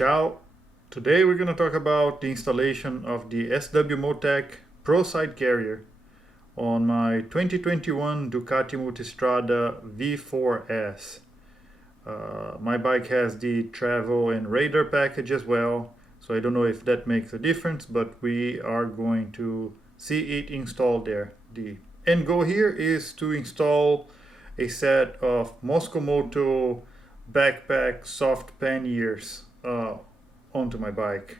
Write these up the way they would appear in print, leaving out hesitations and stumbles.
Ciao! Today we're going to talk about the installation of the SW-Motech PRO side carrier on my 2021 Ducati Multistrada V4 S. My bike has the travel and radar package as well, so I don't know if that makes a difference, but we are going to see it installed there. The end goal here is to install a set of Mosko Moto backpack soft panniers onto my bike.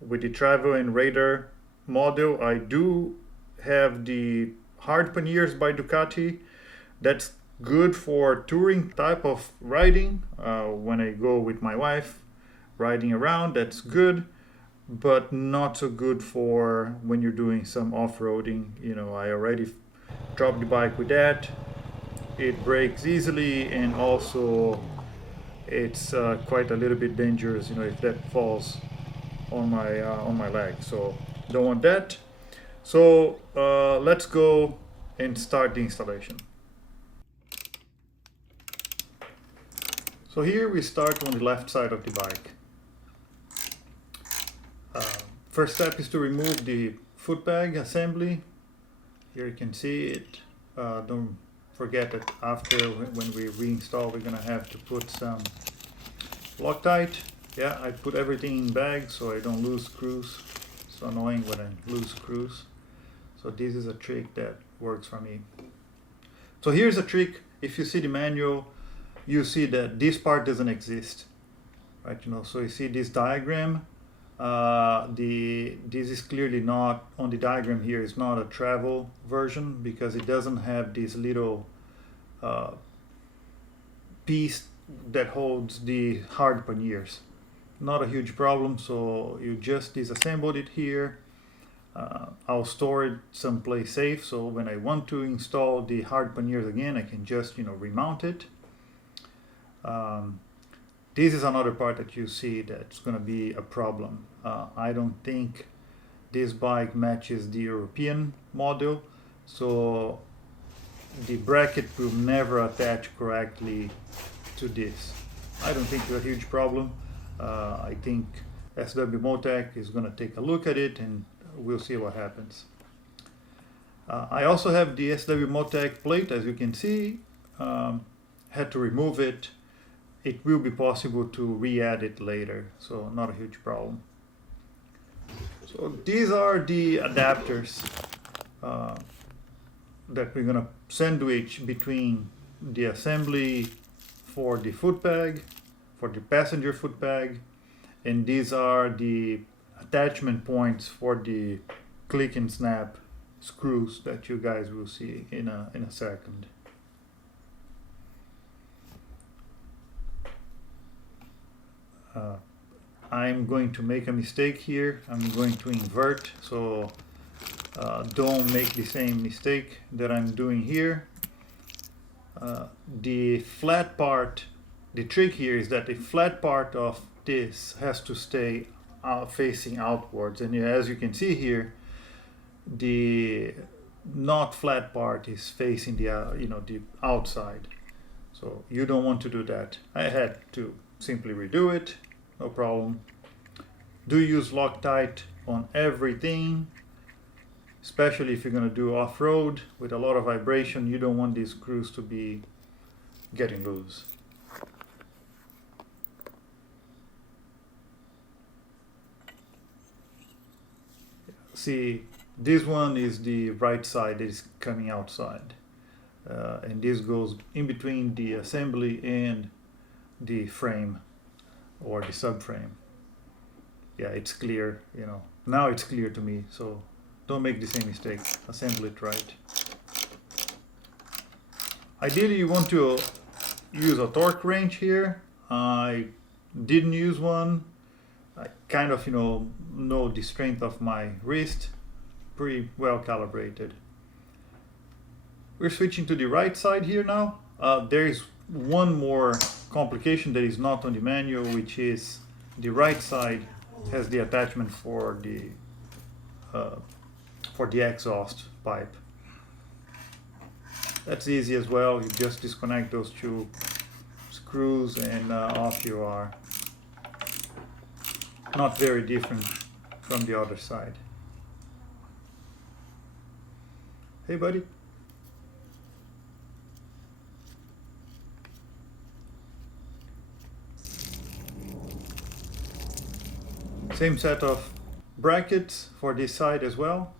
With the travel and radar model, I do have the hard panniers by Ducati. That's good for touring type of riding. When I go with my wife riding around, that's good, but not so good for when you're doing some off-roading. You know, I already dropped the bike with that. It breaks easily, and also it's quite a little bit dangerous, you know, if that falls on my leg. So don't want that. So let's go and start the installation. So here we start on the left side of the bike. First step is to remove the foot peg assembly. Here you can see it. Don't forget that after, when we reinstall, we're gonna have to put some Loctite. Yeah, I put everything in bags so I don't lose screws. It's annoying when I lose screws. So this is a trick that works for me. So here's a trick. If you see the manual, you see that this part doesn't exist, right? You know, so you see this diagram. This is clearly not on the diagram here. It's not a travel version because it doesn't have this little piece that holds the hard panniers. Not a huge problem, so you just disassembled it here. I'll store it someplace safe, so when I want to install the hard panniers again, I can just, you know, remount it. This is another part that you see that's going to be a problem. I don't think this bike matches the European model, so the bracket will never attach correctly to this. I don't think it's a huge problem. I think SW-Motech is going to take a look at it and we'll see what happens. I also have the SW-Motech plate, as you can see. Had to remove it. It will be possible to re-add it later, so not a huge problem. So these are the adapters that we're gonna sandwich between the assembly for the foot peg, for the passenger foot peg, and these are the attachment points for the click and snap screws that you guys will see in a second. I'm going to make a mistake here. I'm going to invert, so don't make the same mistake that I'm doing here. The flat part, the trick here is that the flat part of this has to stay facing outwards, and as you can see here, the not flat part is facing the you know, the outside. So you don't want to do that. I had to simply redo it. No problem. Do use Loctite on everything, especially if you're going to do off-road with a lot of vibration. You don't want these screws to be getting loose. See, this one is the right side that is coming outside, and this goes in between the assembly and the frame or the subframe. Yeah, it's clear, you know, now it's clear to me, so don't make the same mistake. Assemble it right. Ideally you want to use a torque wrench here. I didn't use one. I kind of, you know the strength of my wrist, pretty well calibrated. We're switching to the right side here now. There is one more complication that is not on the manual, which is the right side has the attachment for the exhaust pipe. That's easy as well. You just disconnect those two screws and off you are. not very different from the other side. Hey buddy. Same set of brackets for this side as well.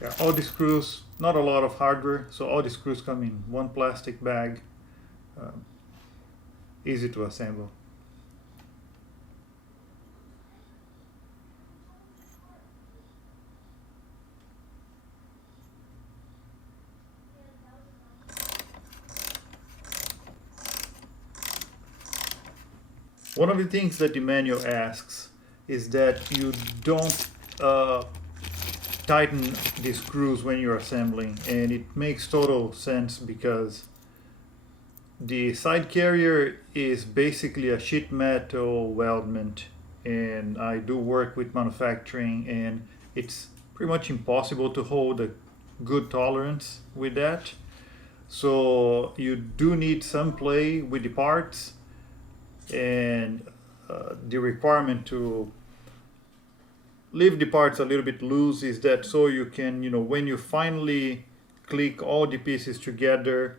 Yeah, all the screws, not a lot of hardware, so all the screws come in one plastic bag. Easy to assemble. One of the things that the manual asks is that you don't tighten the screws when you're assembling, and it makes total sense because the side carrier is basically a sheet metal weldment, and I do work with manufacturing, and it's pretty much impossible to hold a good tolerance with that. So you do need some play with the parts, and the requirement to leave the parts a little bit loose is that so you can, when you finally click all the pieces together,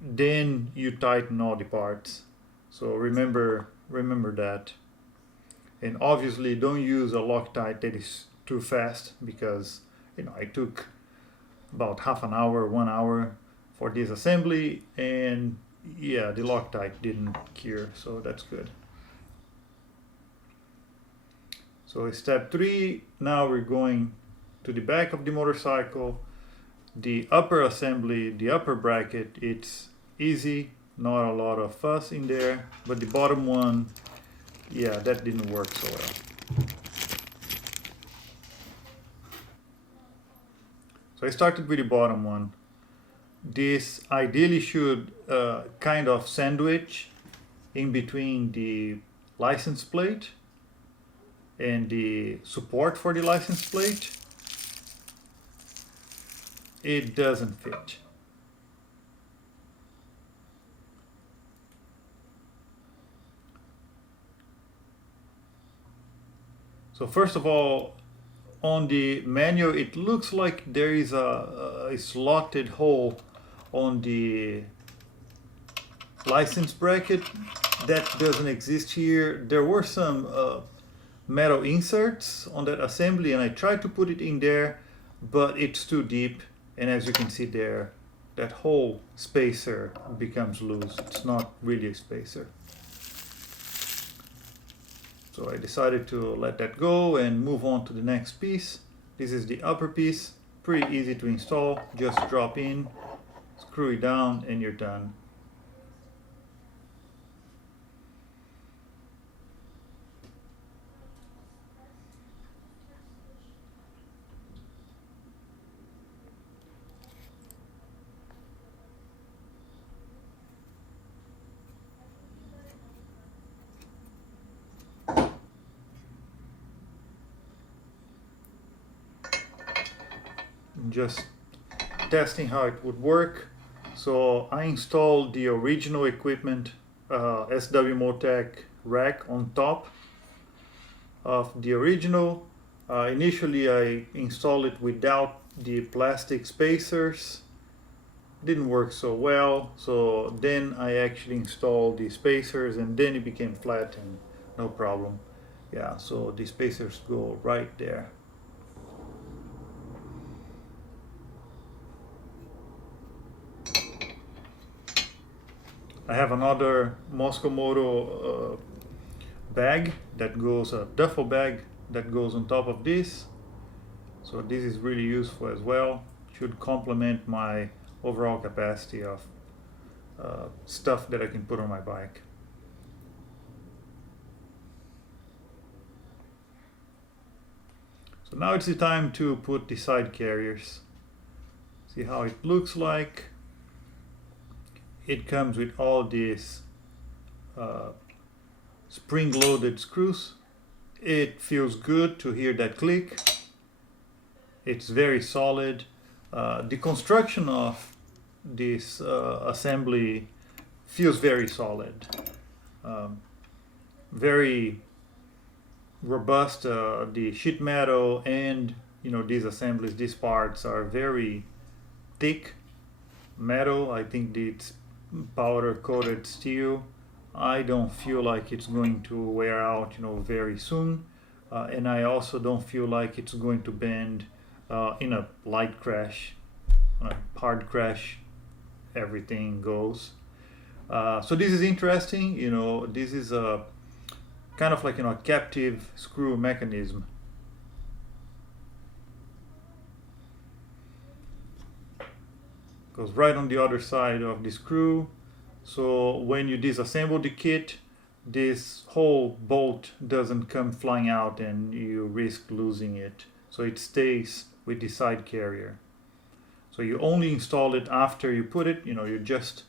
then you tighten all the parts. So remember that. And obviously don't use a Loctite that is too fast, because I took about half an hour, 1 hour for this assembly, and yeah, the Loctite didn't cure, so that's good. So step 3, now we're going to the back of the motorcycle. The upper assembly, the upper bracket, it's easy, not a lot of fuss in there, but the bottom one, yeah, that didn't work so well. So I started with the bottom one. This ideally should kind of sandwich in between the license plate and the support for the license plate. It doesn't fit. So first of all, on the manual, it looks like there is a slotted hole on the license bracket. That doesn't exist here. There were some metal inserts on that assembly, and I tried to put it in there, but it's too deep, and as you can see there, that whole spacer becomes loose. It's not really a spacer. So I decided to let that go and move on to the next piece. This is the upper piece, pretty easy to install. Just drop in, screw it down, and you're done. Just testing how it would work. So I installed the original equipment, SW-Motech rack on top of the original. Initially I installed it without the plastic spacers. Didn't work so well, so then I actually installed the spacers, and then it became flat and no problem. Yeah, so the spacers go right there. I have another Mosko Moto bag that goes, a duffel bag that goes on top of this. So this is really useful as well. Should complement my overall capacity of stuff that I can put on my bike. So now it's the time to put the side carriers. See how it looks like. It comes with all these spring-loaded screws, It feels good to hear that click. It's very solid. The construction of this assembly feels very solid. Very robust. The sheet metal and these assemblies, these parts are very thick metal. I think it's powder coated steel. I don't feel like it's going to wear out very soon, and I also don't feel like it's going to bend in a light crash. A hard crash, everything goes. So this is interesting. This is a kind of like a captive screw mechanism. Goes right on the other side of the screw. So when you disassemble the kit, this whole bolt doesn't come flying out and you risk losing it. So it stays with the side carrier. So you only install it after you put it. You just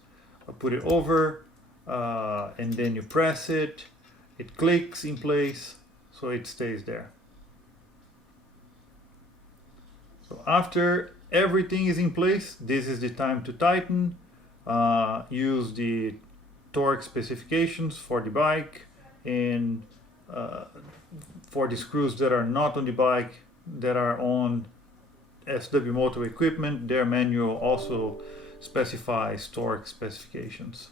put it over and then you press it. It clicks in place, so it stays there. So after everything is in place, this is the time to tighten. Use the torque specifications for the bike, and for the screws that are not on the bike, that are on SW-Moto equipment, their manual also specifies torque specifications.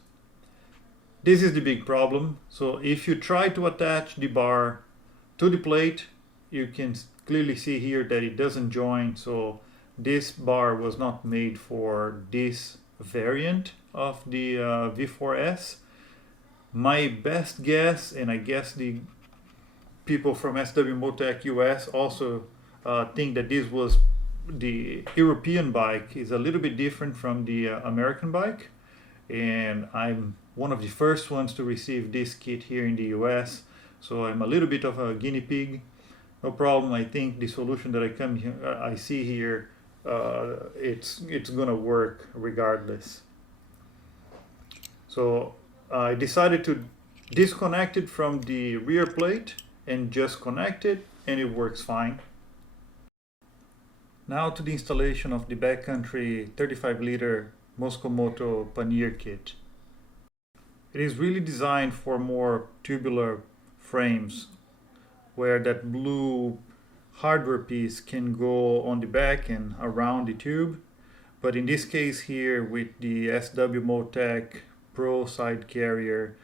This is the big problem. So if you try to attach the bar to the plate, you can clearly see here that it doesn't join. So this bar was not made for this variant of the V4 S. My best guess, and I guess the people from SW-Motech US also think that this was the European bike, is a little bit different from the American bike, and I'm one of the first ones to receive this kit here in the US, so I'm a little bit of a guinea pig. No problem. I think the solution that I see here, it's gonna work regardless. So I decided to disconnect it from the rear plate and just connect it, and it works fine. Now to the installation of the Backcountry 35-liter Mosko Moto pannier kit. It is really designed for more tubular frames, where that blue hardware piece can go on the back and around the tube. But in this case here, with the SW-Motech PRO side carrier,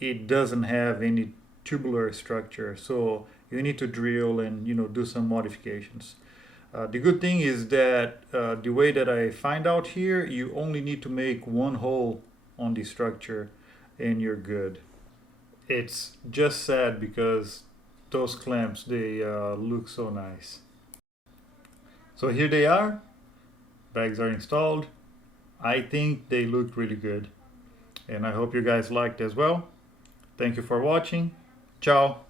it doesn't have any tubular structure, so you need to drill and do some modifications. The good thing is that the way that I find out here, you only need to make one hole on the structure and you're good. It's just sad because those clamps, they look so nice. So here they are. Bags are installed. I think they look really good, and I hope you guys liked as well. Thank you for watching. Ciao.